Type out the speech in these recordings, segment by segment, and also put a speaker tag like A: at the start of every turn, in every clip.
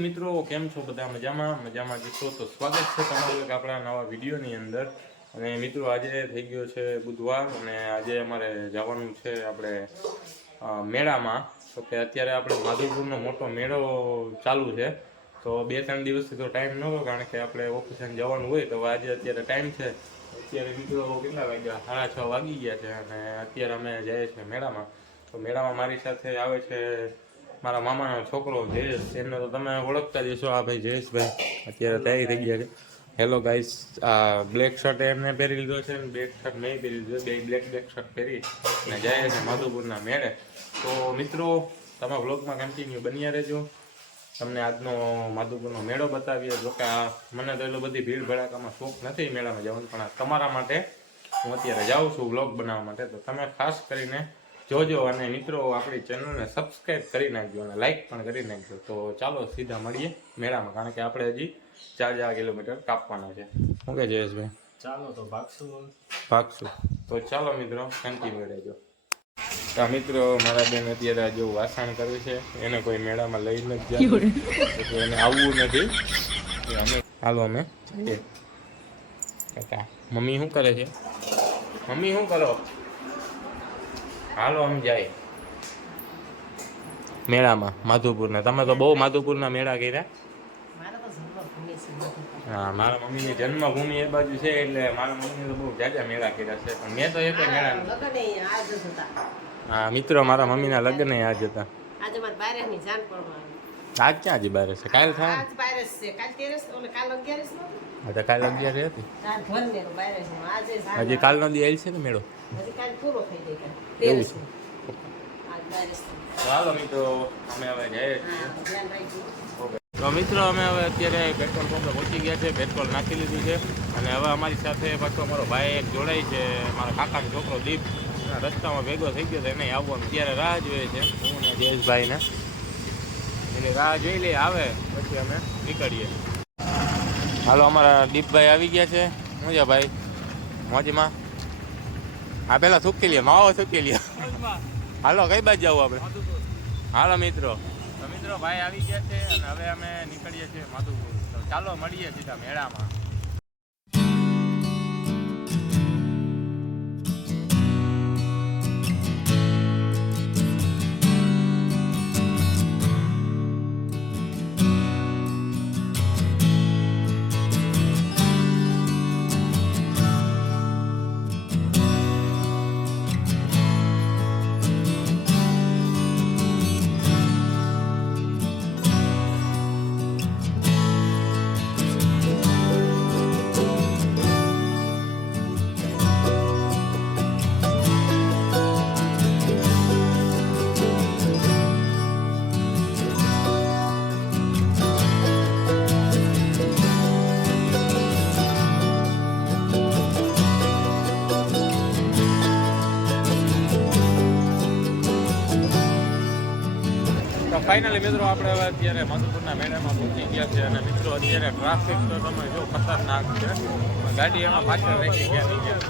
A: મિત્રો, કેમ છો બધા? મજામાં? મજામાં જશો તો સ્વાગત છે તમારું એક આપણા નવા વિડીયોની અંદર. અને મિત્રો, આજે થઈ ગયો છે બુધવાર અને આજે અમારે જવાનું છે આપણે મેળામાં. તો કે અત્યારે આપણે માધુપુરનો મોટો મેળો ચાલુ છે. તો બે ત્રણ દિવસથી તો ટાઈમ ન હોય કારણ કે આપણે ઓફિસે જવાનું હોય. તો આજે અત્યારે ટાઈમ છે. અત્યારે મિત્રો કેટલા વાગ્યા? સાડા છ વાગી ગયા છે અને અત્યારે અમે જઈએ છીએ મેળામાં. તો મેળામાં મારી સાથે આવે છે મારા મામાનો છોકરો જયેશ. એમને તો તમે ઓળખતા જ હશો. આ ભાઈ જયેશભાઈ અત્યારે તૈયારી થઈ ગયા છે. હેલો ગાઈસ આ બ્લેક શર્ટ એમને પહેરી લીધો છે અને બ્લેક શર્ટ મેં પહેરી લીધો. બે બ્લેક બ્લેક શર્ટ પહેરી અને જાય છે માધુપુરના મેળે. તો મિત્રો, તમે વ્લોગમાં કન્ટિન્યુ બન્યા રહેજો. તમને આજનો માધુપુરનો મેળો બતાવીએ. જો કે આ મને તો એટલો બધી ભીડ ભડાકામાં શોખ નથી મેળામાં જવાનું, પણ આ તમારા માટે હું અત્યારે જાઉં છું વ્લોગ બનાવવા માટે. તો તમે ખાસ કરીને જોજો અને મિત્રો આપણી ચેનલને સબસ્ક્રાઈબ કરી નાખજો અને લાઇક પણ કરી નાખજો. તો ચાલો સીધા મળીએ મેળામાં કારણ કે આપણે હજી ચાર ચાર કિલોમીટર કાપવાના છે. શું કે જયેશભાઈ?
B: ચાલો તો ભાગશું.
A: ભાગશું. તો ચાલો મિત્રો કન્ટિન્યુ રહેજો. તો મિત્રો મારા બેન અત્યારે જો વાસણ કર્યું છે એને કોઈ મેળામાં લઈ નથી જતું. એને આવવું નથી. અમે હાલો અમે જઈએ. મમ્મી શું કરે છે? મમ્મી શું કરો? હાલો આમ જાય. મેળામાં માધુપુરના. તમે તો બહુ માધુપુરના મેળા કર્યા. હા મારા મમ્મીની જન્મભૂમિ એ બાજુ છે એટલે મારા મમ્મીને તો બહુ જાજા મેળા કર્યા છે. પણ મેં તો એક મેળા હા મિત્રો મારા મમ્મીના લગ્ન આજ હતા.
C: આજે મારે બારેની જાન પડવા
A: આજ ક્યાં હજી બારે છે? કાલ થાય
C: આજ બારે છે. કાલ તેરસ ઓલે કાલ અગિયારસ નો?
A: હા તો કાલ અગિયાર હતી.
C: ચાર ભર ને બારેસ નો. આજે
A: હજી કાલનો દી આવી છે ને મેળો?
C: હજી કાલ પૂરો થઈ જાય તેરસ
A: છે.
C: નો. આજ
A: ચાલો મિત્રો અમે હવે જઈએ તો મિત્રો અમે હવે અત્યારે પેટ્રોલ પંપે પહોંચી ગયા છે પેટ્રોલ નાખી લીધું છે. અને હવે અમારી સાથે પાછો અમારો ભાઈ એક જોડાય છે મારા કાકાનો છોકરો દીપ. રસ્તામાં ભેગો થઈ ગયો છે એને આવવાનું. ત્યારે રાહ જોઈએ છે. હું ને જયેશભાઈને. રાહ જોઈ લઈએ આવે. પછી અમે નીકળીએ. હાલો અમારા દીપભાઈ આવી ગયા છે. શું છે ભાઈ? મોજીમાં? હા પેલા સુકી લે માવો સુકી લે હાલો કઈ બાજુ જવું આપણે? હાલો મિત્રો. મિત્રો ભાઈ આવી ગયા છે અને હવે અમે નીકળીએ છીએ માધુપુર. તો ચાલો મળીએ સીધા મેળામાં. ફાઇનલી મિત્રો, આપણે હવે અત્યારે માધુપુરના મેળામાં પહોંચી ગયા છે અને મિત્રો, અત્યારે ટ્રાફિક તો તમે જો ખતરનાક છે. ગાડી એમાં પાછળ રાખી ગયા ગયા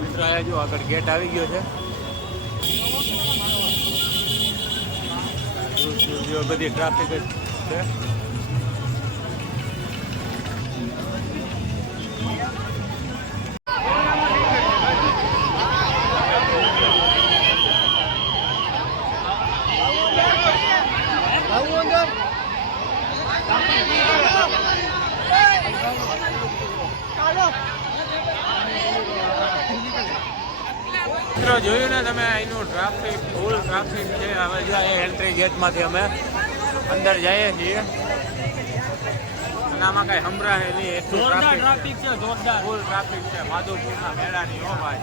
A: મિત્રો આ જો આગળ ગેટ આવી ગયો છે. બધી ટ્રાફિક જ છે. મિત્રો જોયું ને તમે અહીંનું ટ્રાફિક ફૂલ ટ્રાફિક છે. હવે જો અહીં એન્ટ્રી ગેટમાંથી અમે અંદર જઈએ છીએ. અને આમાં કઈ સંભળાય નહીં એટલું ટ્રાફિક છે જોરદાર. ફૂલ ટ્રાફિક છે માધુપુરના મેળાની હો ભાઈ.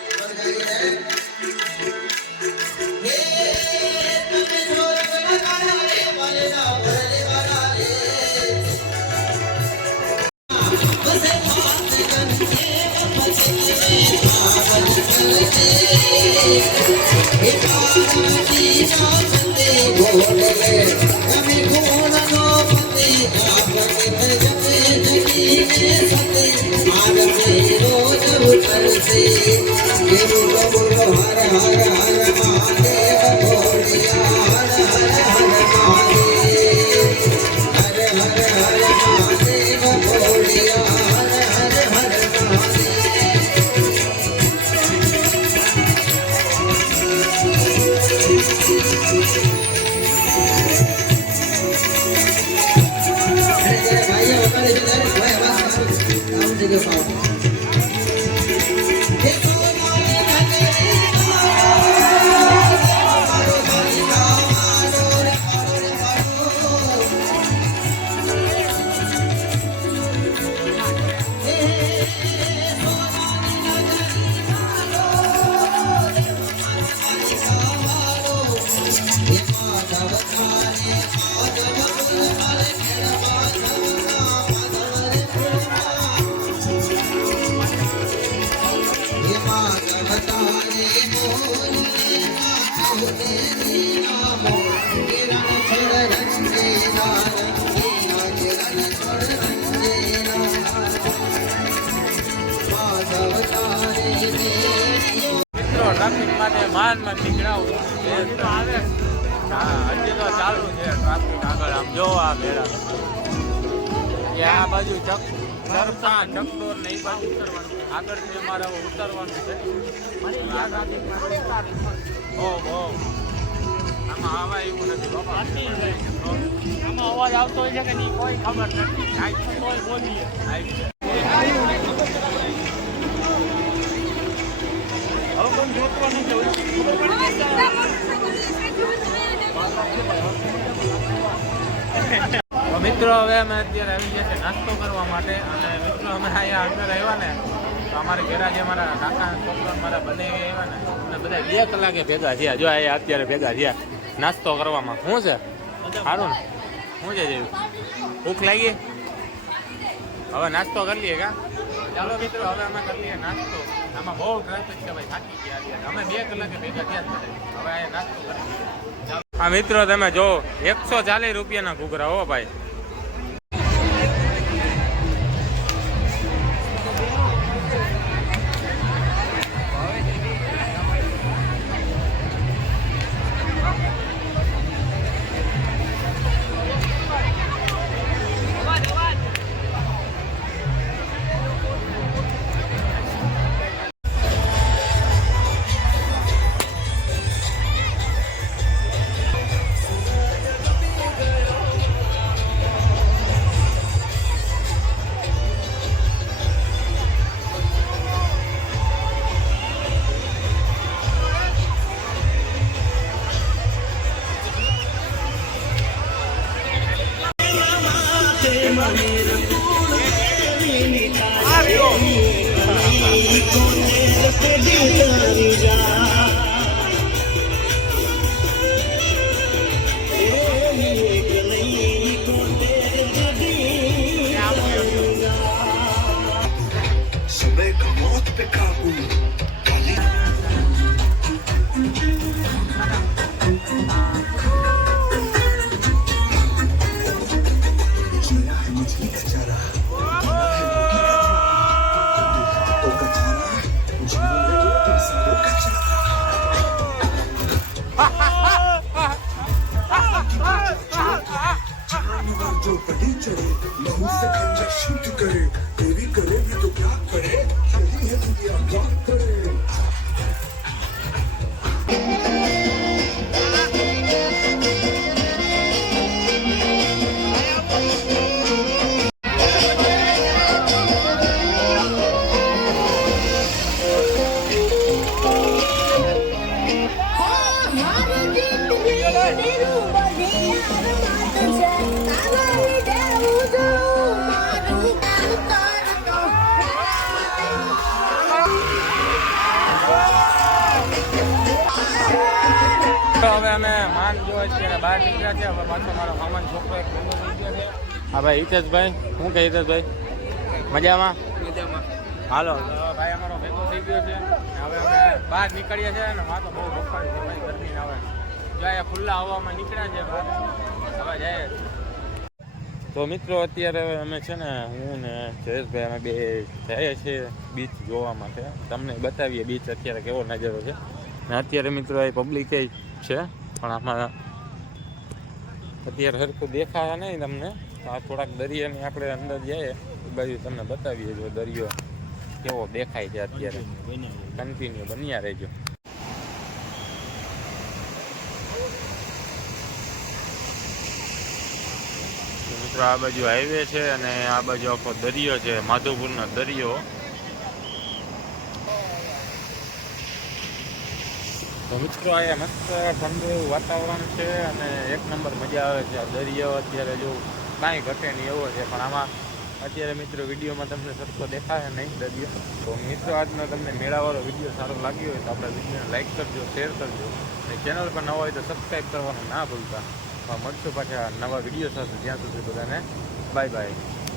A: Thank you. મિત્રો ટ્રાફિક માટે માનમાં નીકળાવું આવે હજી તો ચાલુ છે ટ્રાફિક આગળ આમ જો મેળા કે આ બાજુ ચક ચરપા ચકડોર બાજુ ઉતરવાનું આગળથી અમારે ઉતરવાનું છે ઓ ઓ આમાં આવા એવું નથી બાપા
B: આમાં અવાજ આવતો હોય છે કે નહીં કોઈ ખબર નથી કોઈ બોલીએ હવે કોઈ જોતવાનું
A: મિત્રો, હવે અમે અત્યારે આવી ગયા છે નાસ્તો કરવા માટે અને મિત્રો, અમે અહીંયા અંદર આવ્યા ને, તો અમારે ઘેરા જે મારા કાકા છોકરા મારા બંને આવ્યા ને, અને બધા બે કલાકે ભેગા થયા. જો અહીંયા અત્યારે ભેગા થયા નાસ્તો કરવામાં. શું છે? સારું ને? શું છે જેવું? ભૂખ લાગી? હવે નાસ્તો કરી લઈએ કા? ચાલો મિત્રો, હવે અમે કરી લઈએ નાસ્તો. આમાં બહુ ટ્રાફિક છે ભાઈ, થાકી ગયા અમે બે કલાકે ભેગા થયા હવે અહીંયા નાસ્તો કરી લઈએ. હા મિત્રો તમે જો એકસો ચાલીસ રૂપિયાના ઘૂઘરા હો ભાઈ. પડી ચડે બહુ સખંજા સિદ્ધ કરે પાછો મારો મામાનો છોકરો એક ભેગો થઈ છે. હા ભાઈ હિતેશભાઈ શું કહે હિતેશભાઈ? મજામાં? હાલો. ભાઈ અમારો ભેગો થઈ ગયો છે. હવે અમે બહાર નીકળીએ છીએ ને વાતો બહુ બફારી છે ભાઈ ગરમી આવે જો અહીંયા ખુલ્લા હવામાં નીકળ્યા છે બહાર. હવે જાય. તો મિત્રો અત્યારે અમે છે ને હું ને જયેશભાઈ અમે બે જઈએ છીએ બીચ જોવા માટે. તમને બતાવીએ બીચ અત્યારે કેવો નજારો છે. ને અત્યારે મિત્રો એ પબ્લિક છે પણ આમાં અત્યારે સરખું દેખાયા નહીં તમને. આ થોડાક દરિયાની આપણે અંદર જઈએ. એ બાજુ તમને બતાવીએ જો દરિયો કેવો દેખાય છે અત્યારે. કન્ટિન્યુ બન્યા રહેજો. મિત્રો આ બાજુ હાઈવે છે અને આ બાજુ આખો દરિયો છે માધુપુરનો દરિયો. મિત્રો, આ મસ્ત ઠંડુ વાતાવરણ છે અને એક નંબર મજા આવે છે. આ દરિયો અત્યારે જો કાંઈ ઘટે નહીં એવો છે, પણ આમાં અત્યારે મિત્રો વિડીયોમાં તમને સરખો દેખાય નહીં દરિયો. તો મિત્રો, આજનો તમને મેળાવાળો વીડિયો સારો લાગ્યો હોય તો આપણે વિડીયોને લાઇક કરજો શેર કરજો અને ચેનલ પર નવા હોય તો સબસ્ક્રાઈબ કરવાનું ના ભૂલતા. મળશું પાછા નવા વીડિયો સાથે. ત્યાં સુધી બધાને બાય બાય